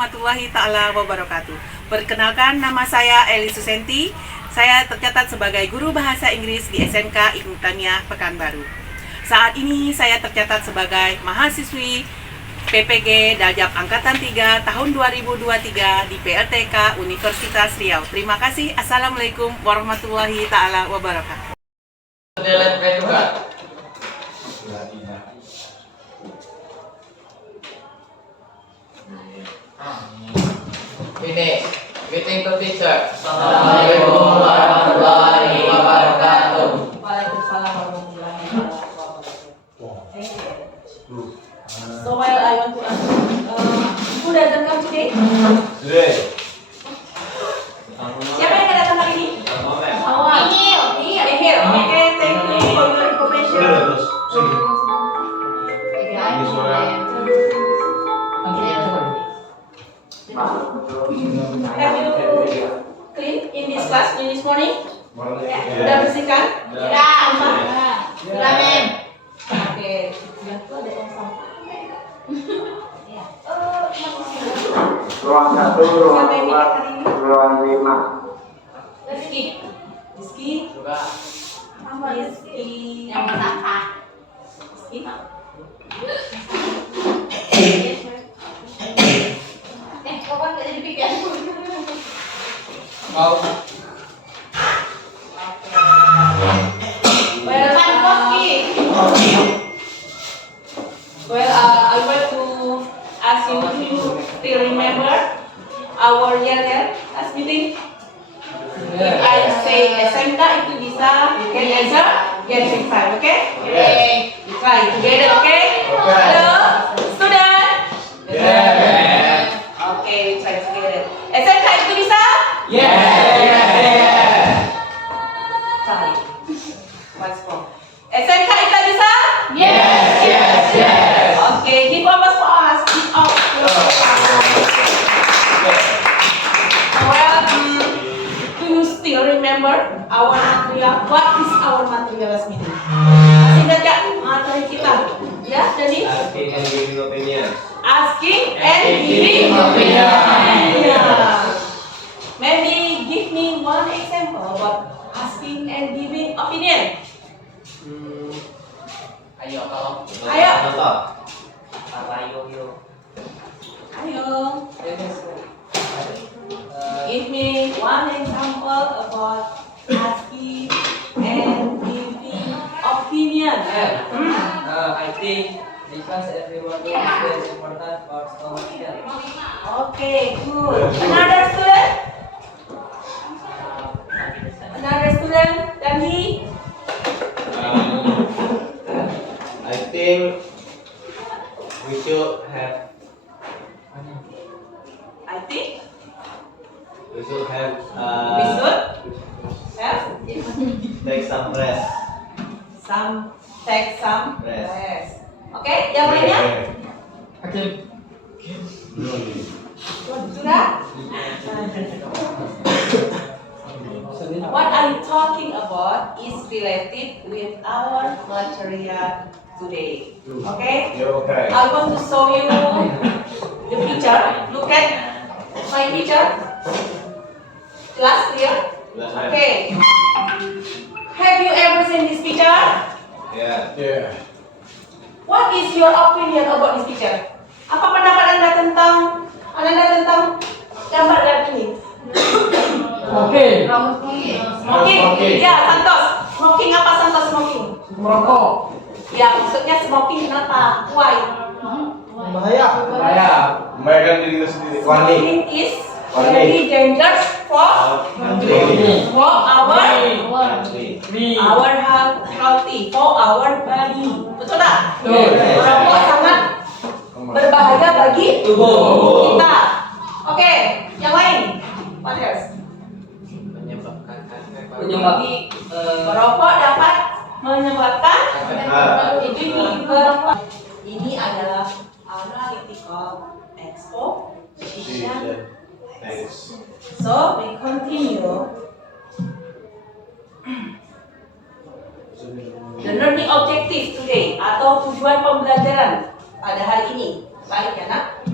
warahmatullahi taala wabarakatuh. Perkenalkan, nama saya Eli Susenti. Saya tercatat sebagai guru bahasa Inggris di SMK Ibnu Tamiah Pekanbaru. Saat ini saya tercatat sebagai mahasiswi PPG Dajab Angkatan 3 tahun 2023 di PLTK Universitas Riau. Terima kasih. Assalamualaikum warahmatullahi taala wabarakatuh. Ini, greeting to teacher. Assalamualaikum warahmatullahi wabarakatuh. Waalaikumsalam warahmatullahi wabarakatuh. Thank you. So while I want to ask, who doesn't come today? Today. Siapa yang datang hari ini? Awal. Nihil. Okay, thank you for your information. Have you clean in this class in this morning? Sudah bersihkan? Sudah, men. Oke, sudah tuh ada yang sampah. Ruang 1, ruang 2, ruang 5. Rizky. Juga. Rizky. Yang berapa? Rizky. Kok kan gak jadi pikir? Kau. Well, I want to ask you to still remember our year last meeting. If I say SMK itu bisa, you can answer, get 5, okay? Okay. Try together, okay? Hello, student. Yeah. Okay, try together. SMK itu bisa? Try. Once more. SMK itu bisa? Okay, give applause for us. Give up. Well, do you still remember our material? What is our material last meeting? Masih ingat gak materi kita? Ya, jadi Asking and giving opinion. asking and giving opinion. Yeah. Maybe give me one example about asking and giving opinion. Ayo kalau. Ayo. Contoh. Ayo. Give me one example about asking and giving opinion. I think because everyone is very important for stomach health. Okay, good. Another student? Dani? I think we should have I think we should have we should have take some rest. take some Rest. rest. Okay, yang lainnya? Sudah? What are you talking about is related with our material today. Okay? You're okay. I want to show you the picture. Look at my picture. Class clear? Okay. Have you ever seen this picture? Yeah. What is your opinion about this picture? Apa pendapat Anda tentang gambar ini? Oke. Smoking. Ya, Santos. Smoking apa Santos smoking? Merokok. Ya, maksudnya smoking kenapa? Why? Bahaya. Membahayakan diri kita sendiri. Warning. Smoking is very dangerous for our healthy, for our body. Betul tak? Merokok sangat berbahaya bagi tubuh kita. Oke, yang lain. What else? Merokok dapat menyebabkan ini adalah analytical exposition. Thanks. So we continue. The learning objective today atau tujuan pembelajaran pada hari ini. Baik ya nak?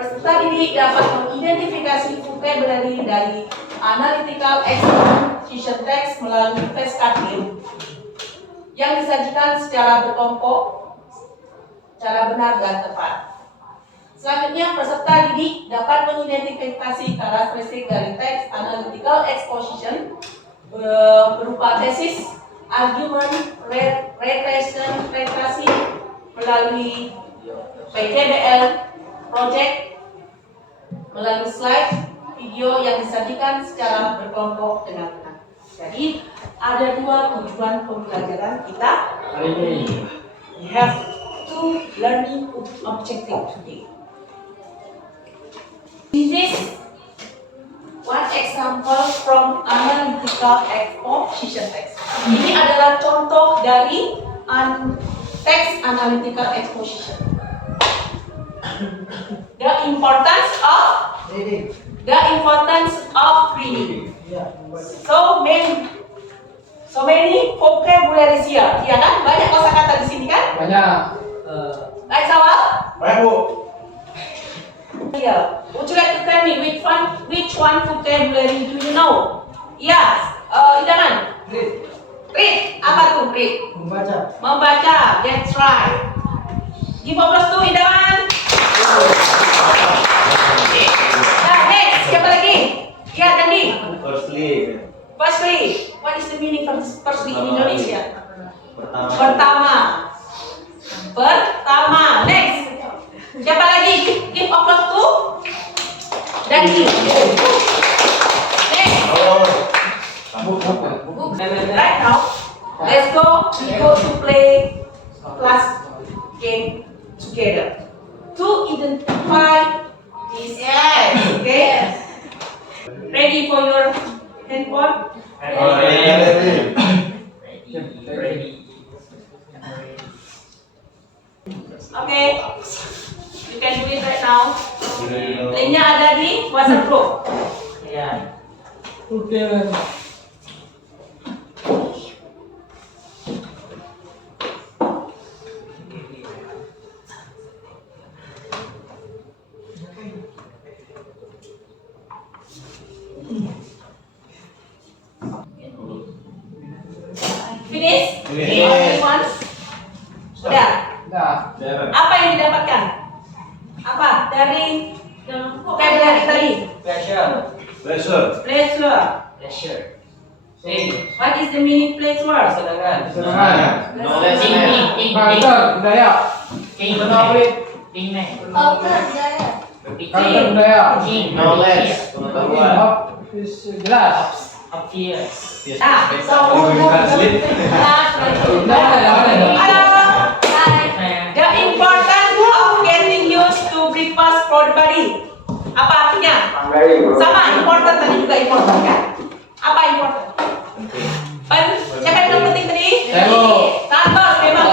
Peserta didik dapat mengidentifikasi vocabulary dari analytical exposition text melalui flashcard yang disajikan secara berkelompok, secara benar dan tepat. Selanjutnya, peserta didik dapat mengidentifikasi karakteristik dari teks analytical exposition berupa tesis, argument, representasi melalui PJBL, project, melalui slide, video yang disajikan secara berkelompok dengan benar. Jadi, ada dua tujuan pembelajaran kita hari ini. We have two learning objectives today. This is one example from analytical exposition text. Ini adalah contoh dari text analytical exposition. The importance of reading. So many vocabularies here. Iya kan? Banyak kosakata di sini kan? Banyak. Baik, Sawal? Baik, Bu. Yeah. Would you like to tell me which one vocabulary do you know? Yes. Idaman. Read. Apa tuh read? Membaca. That's right. Give applause to Idaman. Nah, next. Siapa lagi? Ya, Dandi. Firstly, what is the meaning of this firstly in Indonesia? Pertama. Next. Siapa lagi? Give applause to Dandi. Next. Right now, let's go. We go to play class game together to identify this. Yes. Okay. Ready for your handphone? Okay. You can do it right now. Linknya ada di WhatsApp group. Finish? Everyone? Sudah. Apa yang didapatkan? Apa dari vocabulary tadi? Pleasure. Pleasure. What is the meaning pleasure? Kesenangan. Knowledge. Karakter budaya. Konflik. Karakter budaya. Knowledge. Pengetahuan. Jelas. Ah, so the importance of getting used to breakfast for the body. Apa artinya? Sama, important tadi juga important kan? Apa important? Siapa yang bilang penting tadi? Santos memang.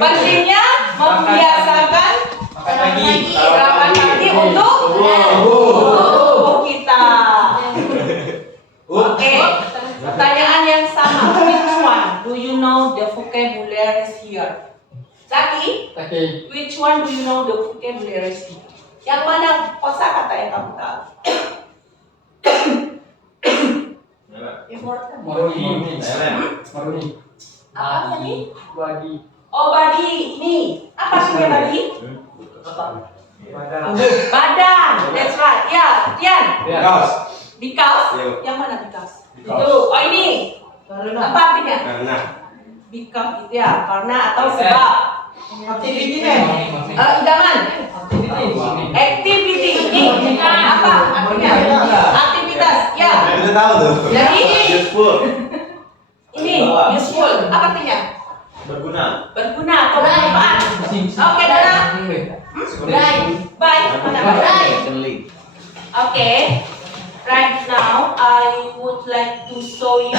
Pentingnya membiasakan sarapan pagi untuk tubuh kita. Oke, pertanyaan yang sama. Which one do you know the vocabularies here? Zaki, which one do you know the vocabularies here? Yang mana kosakata yang kamu tahu? Important. Apa tadi? Oh, body. Ini apa sih body? Badan. That's right. Ya, Tian. Because. Yang mana because? Itu. Oh, ini. Apa artinya? Because ya, karena atau sebab. Activity. Idaman. Activity. Ini apa artinya? Aktivitas. Ya. Jadi ini useful. Apa artinya? Berguna atau bermanfaat. Oke, Dana. Baik. Okay. Right now, I would like to show you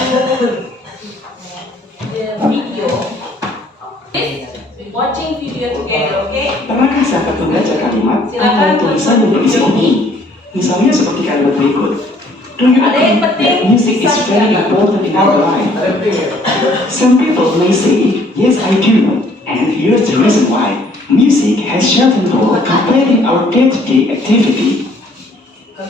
the video. Watching video together, okay? Pernahkah sahabat membaca kalimat Silakan, atau tulisan yang berisi ini? Misalnya seperti kalimat berikut. Do you Ada yang agree penting that music is very important in our life? Some people may say, yes I do, And here's the reason why. Music has certain role completing our day-to-day activity.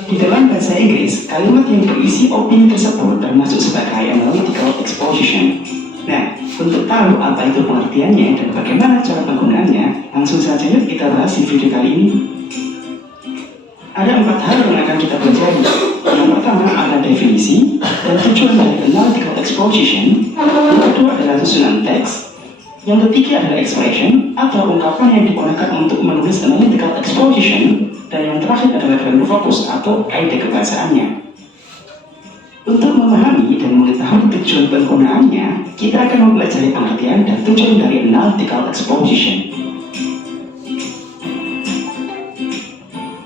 Di dalam bahasa Inggris, kalimat yang berisi opini tersebut termasuk sebagai analytical exposition. Nah, untuk tahu apa itu pengertiannya dan bagaimana cara penggunaannya, langsung saja yuk kita bahas di video kali ini. Ada 4 hal yang akan kita pelajari. Yang pertama adalah definisi dan tujuan dari analytical exposition. Yang kedua adalah susunan teks. Yang ketiga adalah expression atau ungkapan yang digunakan untuk menulis analytical exposition. Dan yang terakhir adalah value focus atau ide kebahasaannya. Untuk memahami dan mengetahui tujuan penggunaannya, kita akan mempelajari pengertian dan tujuan dari analytical exposition.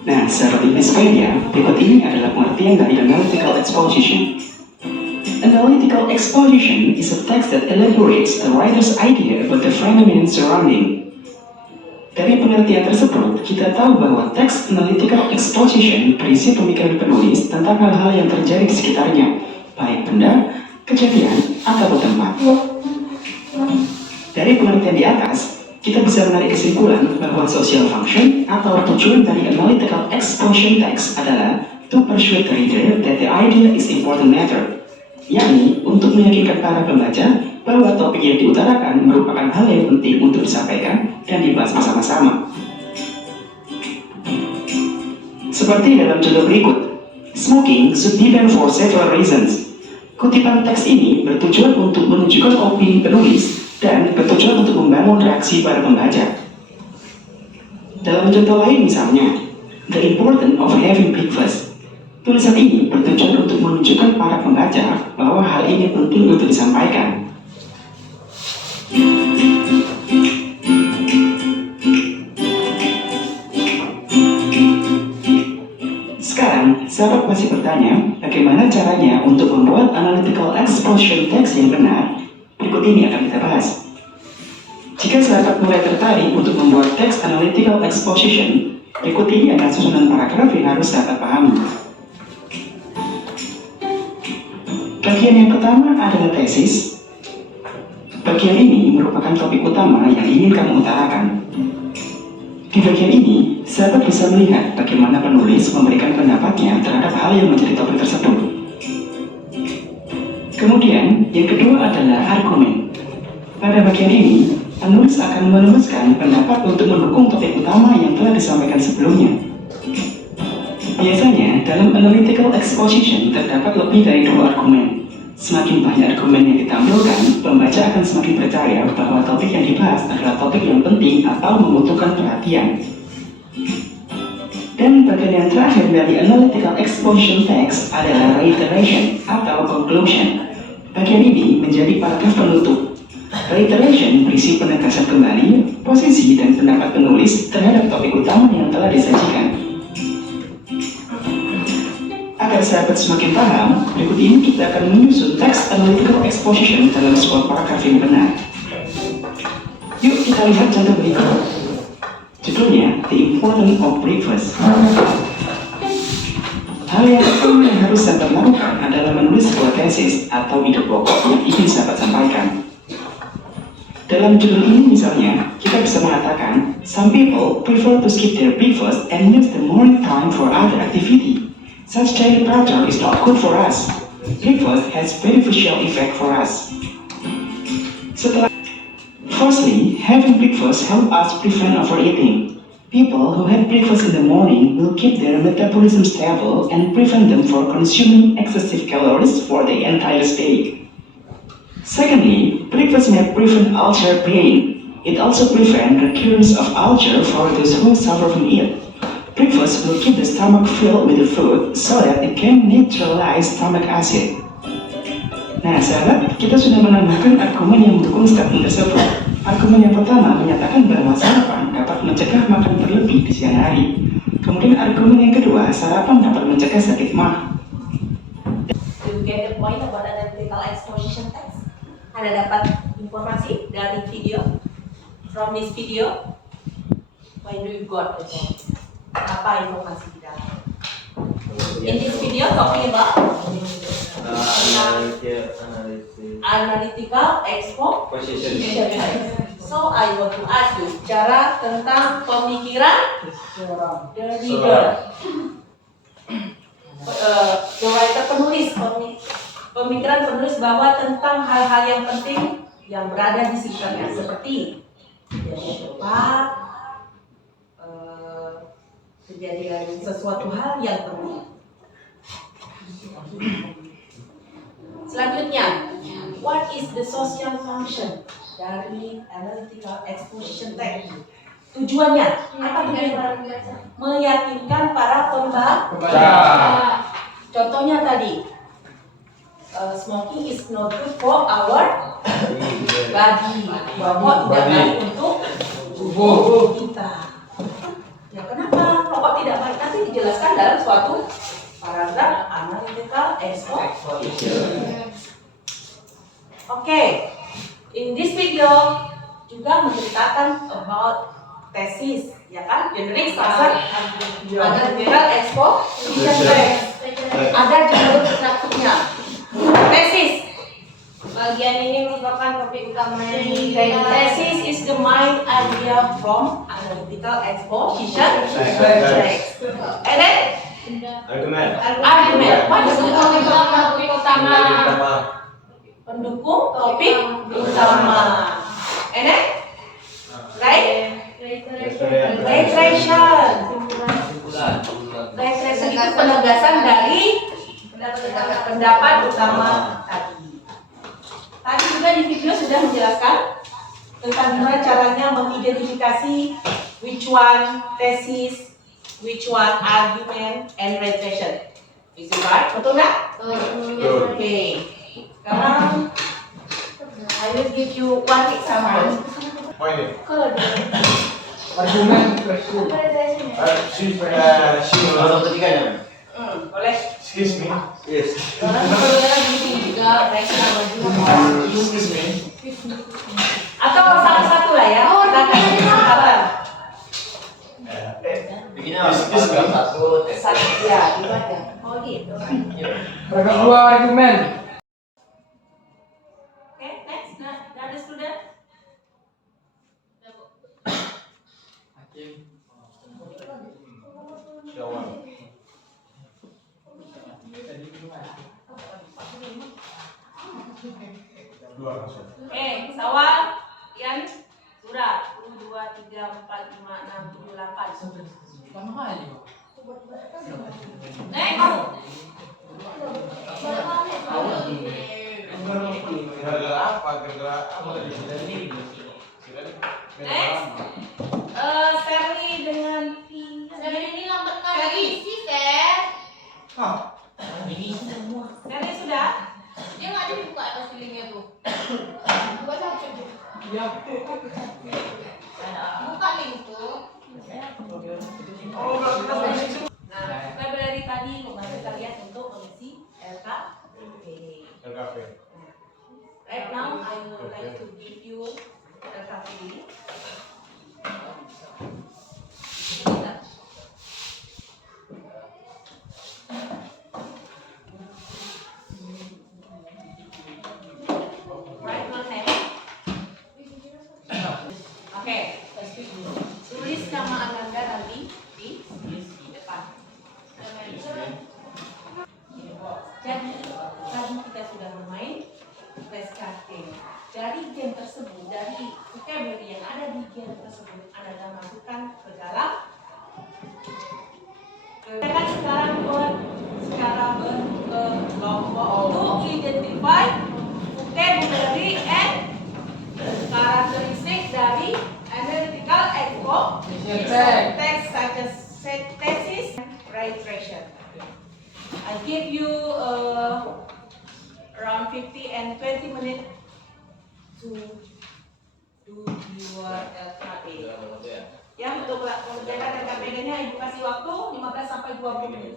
Nah, seperti Wikipedia, berikut ini adalah pengertian dari analytical exposition. Analytical exposition is a text that elaborates the writer's idea about the phenomenon surrounding. Dari pengertian tersebut, kita tahu bahwa teks analytical exposition berisi pemikiran penulis tentang hal-hal yang terjadi di sekitarnya, baik benda, kejadian, atau tempat. Dari pengertian di atas, kita bisa menarik kesimpulan bahwa social function atau tujuan dari analytical exposition text adalah to persuade the reader that the idea is important matter, yakni untuk meyakinkan para pembaca bahwa topik yang diutarakan merupakan hal yang penting untuk disampaikan dan dibahas bersama-sama. Seperti dalam contoh berikut, smoking should be banned for several reasons. Kutipan teks ini bertujuan untuk menunjukkan opini penulis dan bertujuan untuk membangun reaksi para pembaca. Dalam contoh lain misalnya, the importance of having breakfast. Tulisan ini bertujuan untuk menunjukkan para pembaca bahwa hal ini penting untuk disampaikan. Sekarang, sahabat masih bertanya, bagaimana caranya untuk membuat analytical exposition text yang benar? Berikut ini akan kita bahas. Jika sahabat mulai tertarik untuk membuat teks analytical exposition, berikut ini adalah susunan paragraf yang harus sahabat pahami. Bagian yang pertama adalah tesis. Bagian ini merupakan topik utama yang ingin kamu utarakan. Di bagian ini, sahabat bisa melihat bagaimana penulis memberikan pendapatnya terhadap hal yang menjadi topik tersebut. Kemudian, yang kedua adalah argumen. Pada bagian ini, penulis akan menuliskan pendapat untuk mendukung topik utama yang telah disampaikan sebelumnya. Biasanya, dalam analytical exposition terdapat lebih dari 2 argumen. Semakin banyak argumen yang ditampilkan, pembaca akan semakin percaya bahwa topik yang dibahas adalah topik yang penting atau membutuhkan perhatian. Dan bagian yang terakhir dari analytical exposition text adalah reiteration atau conclusion. Bagian ini menjadi paragraf penutup. Reiteration berisi penegasan kembali, posisi dan pendapat penulis terhadap topik utama yang telah disajikan. Agar sahabat semakin paham, berikut ini kita akan menyusun teks analytical exposition dalam sebuah paragraf yang benar. Yuk kita lihat contoh berikut. Judulnya, The Importance of Breakfast. Hal yang pertama yang harus sahabat lakukan adalah menulis sebuah tesis atau ide pokok yang ingin sahabat sampaikan. Dalam judul ini misalnya, kita bisa mengatakan, some people prefer to skip their breakfast and use the morning time for other activity. Such daily pattern is not good for us. Breakfast has beneficial effect for us. Firstly, having breakfast helps us prevent overeating. People who have breakfast in the morning will keep their metabolism stable and prevent them from consuming excessive calories for the entire day. Secondly, breakfast may prevent ulcer pain. It also prevents recurrence of ulcer for those who suffer from it. Breakfast will keep the stomach filled with the food so that it can neutralize stomach acid. Nah, sahabat, kita sudah menambahkan argumen yang mendukung statement tersebut. Argumen yang pertama menyatakan bahwa sarapan dapat mencegah makan berlebih di siang hari. Kemudian argumen yang kedua, sarapan dapat mencegah sakit mah. To get the point about analytical exposition text, Anda dapat informasi dari video. From this video, why do you got the point? Apa informasi di dalam? In this video talking about Analysis. analytical exposition. So I want to ask you, bicara tentang pemikiran the reader. The writer pemikiran penulis bahwa tentang hal-hal yang penting yang berada di sekitarnya, seperti kejadian cepat, kejadian sesuatu hal yang penting. Selanjutnya, what is the social function dari analytical exposition technique? Tujuannya apa? Tujuannya meyakinkan para pembaca. Contohnya tadi, smoking is not good for our body, rokok tidak baik untuk tubuh kita. Ya, kenapa rokok tidak baik? Nanti dijelaskan dalam suatu paragraf analytical exposition. Oke, in this video juga menceritakan about tesis, ya kan? Generic structure analytical exposition text. Ada jalur strukturnya. Tesis. Bagian ini merupakan topik utamanya. Thesis is the main idea from analytical exposition text. And then Argument. argument. What is the Topik utama. pendukung topik utama? And then right? Reiteration. Reiteration itu penegasan dari pendapat utama tadi. Tadi juga di video sudah menjelaskan tentang gimana caranya mengidentifikasi which one thesis, which one argument, and reiteration. Is it right? Betul nggak? Oke. Sekarang I will give you one example. What is it? Argumen question. Orang ketiganya. Boleh. Excuse me. Yes. Atau salah satu lah ya. Kita kasih kesempatan. Bikinnya harus satu. Satu ya, itu aja. Oh gitu. Paragraf 2 argumen. Okay, next. Ada student? Sawal, Ian, surat 1, 2, 3, 4, 5, 6, 7, 8. Next. Gara-gara apa? Gara-gara apa tadi? Next. Sherly dengan Tia. Dari ini lambat kali sih, Fer. Sherly sudah? Dia nggak dibuka atas linknya tuh. Buka saja. Buka link tuh. Nah, vocabulary tadi membantu kalian untuk mengisi LKP. LKP. Right now, I would like to give you LKP. Right, my name. Oke, tulis nama Ananda nanti di depan. Jadi, tadi kita sudah bermain flashcarding. Dari game tersebut, dari vocabulary yang ada di game tersebut, Anda masukkan ke dalam. Kita kan sekarang buat secara berkelompok to identify vocabulary and karakteristik dari analytical exposition text such as thesis and reiteration. I give you around 50 and 20 minutes to do your LKP. Ya, untuk mengerjakan LKP-nya Ibu kasih waktu 15 sampai 20 menit.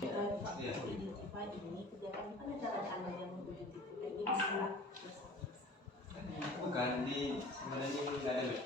Identify ini kerjakan mana cara Anda yang mengidentify ini bisa. Bukan di sebenarnya nggak ada loh.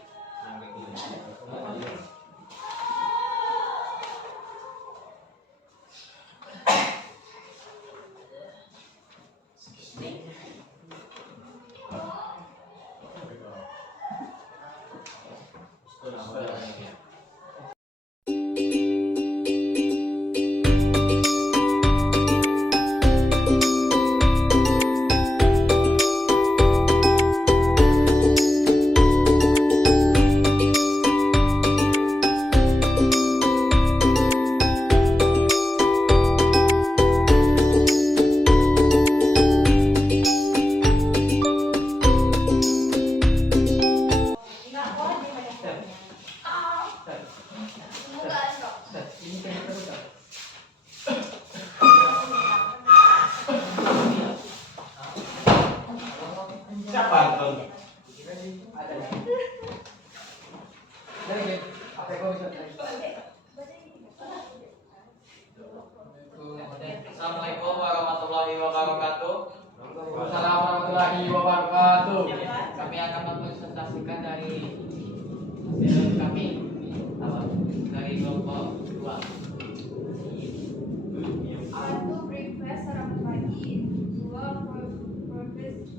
Assalamualaikum warahmatullahi wabarakatuh. Assalamualaikum warahmatullahi wabarakatuh. Kami akan mempresentasikan dari hasil kami dari kelompok 2. Satu breakfast sarapan pagi, dua breakfast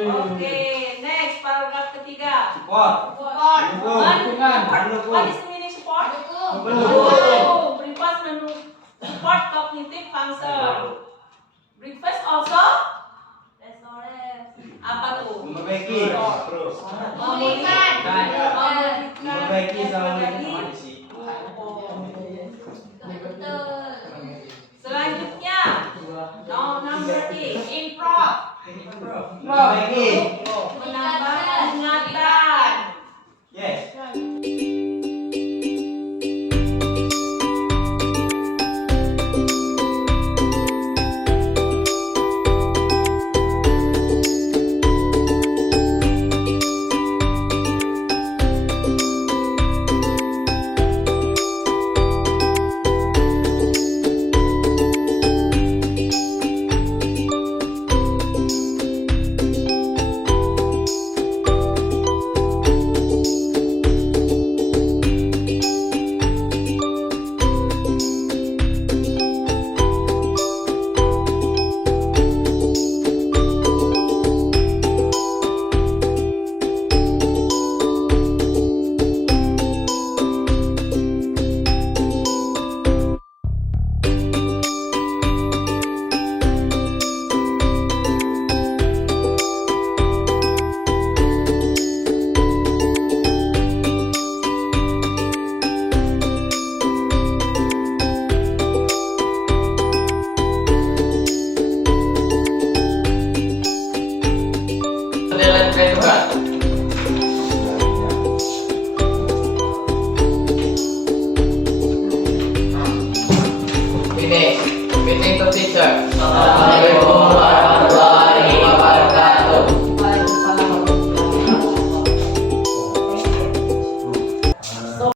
Oke, next paragraf ketiga. Support. Support. Dukungan. What is the meaning support? Mendukung. Oh, breakfast support cognitive function. Breakfast also apa tuh? Memperbaiki. Terus. Memulihkan. Memperbaiki sama Memperbaiki. kondisi. Selanjutnya, number E, improve. Memperbaiki. Menambah ingatan. Yes. Meeting to teacher.